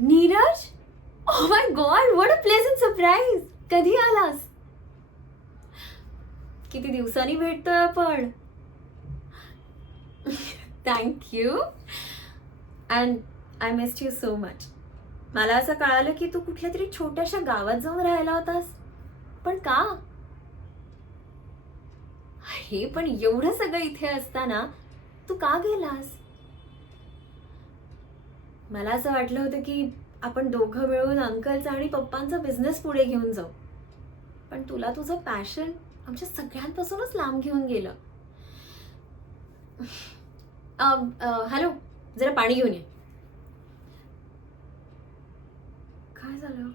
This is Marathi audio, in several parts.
Neeraj, oh my God, what a pleasant surprise. कधी आलास? किती दिवसांनी भेटतोय आपण. Thank you. And I missed you so much. मला असं कळालं की तू कुठल्या तरी छोट्याशा गावात जाऊन राहिला होतास. पण का? हे पण एवढं सगळं इथे असताना तू का गेलास? मला असं वाटलं होतं की आपण दोघं मिळून अंकलचा आणि पप्पांचा बिझनेस पुढे घेऊन जाऊ. पण तुला तुझं पॅशन आमच्या सगळ्यांपासूनच लांब घेऊन गेलं. हॅलो, जरा पाणी घेऊन ये. काय झालं?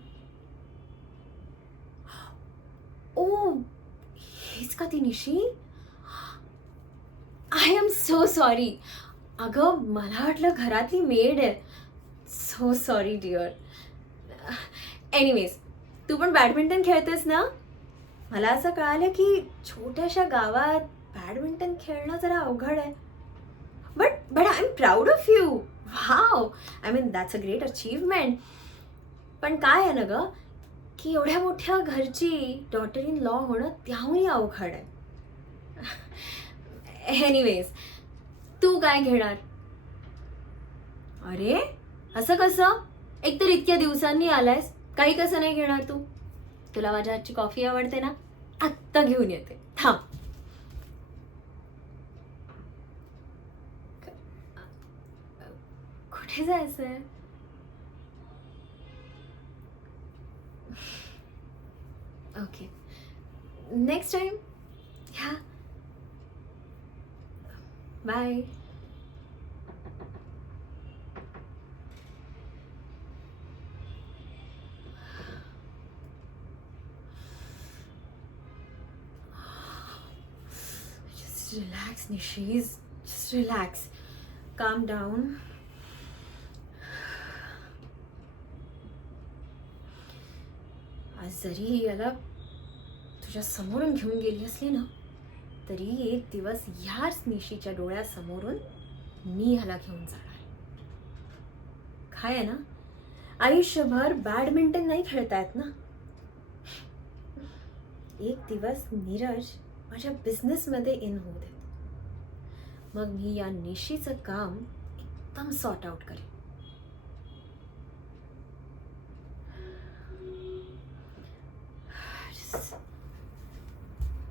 ओ, हेच का ती Nishi? I am so sorry. अगं, मला वाटलं घरातली मेड आहे. So sorry dear. एनिवेज, तू पण बॅडमिंटन खेळतेस ना? मला असं कळालं की छोट्याशा गावात बॅडमिंटन खेळणं जरा अवघड आहे. But I am proud of you. Wow, I mean that's a great achievement. पण काय आहे ना गं, की एवढ्या मोठ्या घरची डॉटर इन लॉ होणं त्याहूनही अवघड आहे. एनिवेज, तू काय घेणार? अरे, असं कसं? एकतर इतक्या दिवसांनी आलायस, काही कसं नाही घेणार तू? तुला माझ्या हातची कॉफी आवडते ना? आत्ता घेऊन येते, थांब. कुठे जायचंय? Okay, next time. ह्या, bye. Just relax, Nishiz. Just relax. Calm down. आज जरी याला तुझ्या समोरून घेऊन गेली असली ना, तरी एक दिवस ह्याच निशीच्या डोळ्यासमोरून मी ह्याला घेऊन जाणार. काय आहे ना, आयुष्यभर बॅडमिंटन नाही खेळता येत ना. एक दिवस नीरज माझ्या बिझनेसमध्ये इन होऊ देत. मग मी या निशीचं काम एकदम सॉर्ट आउट करेन.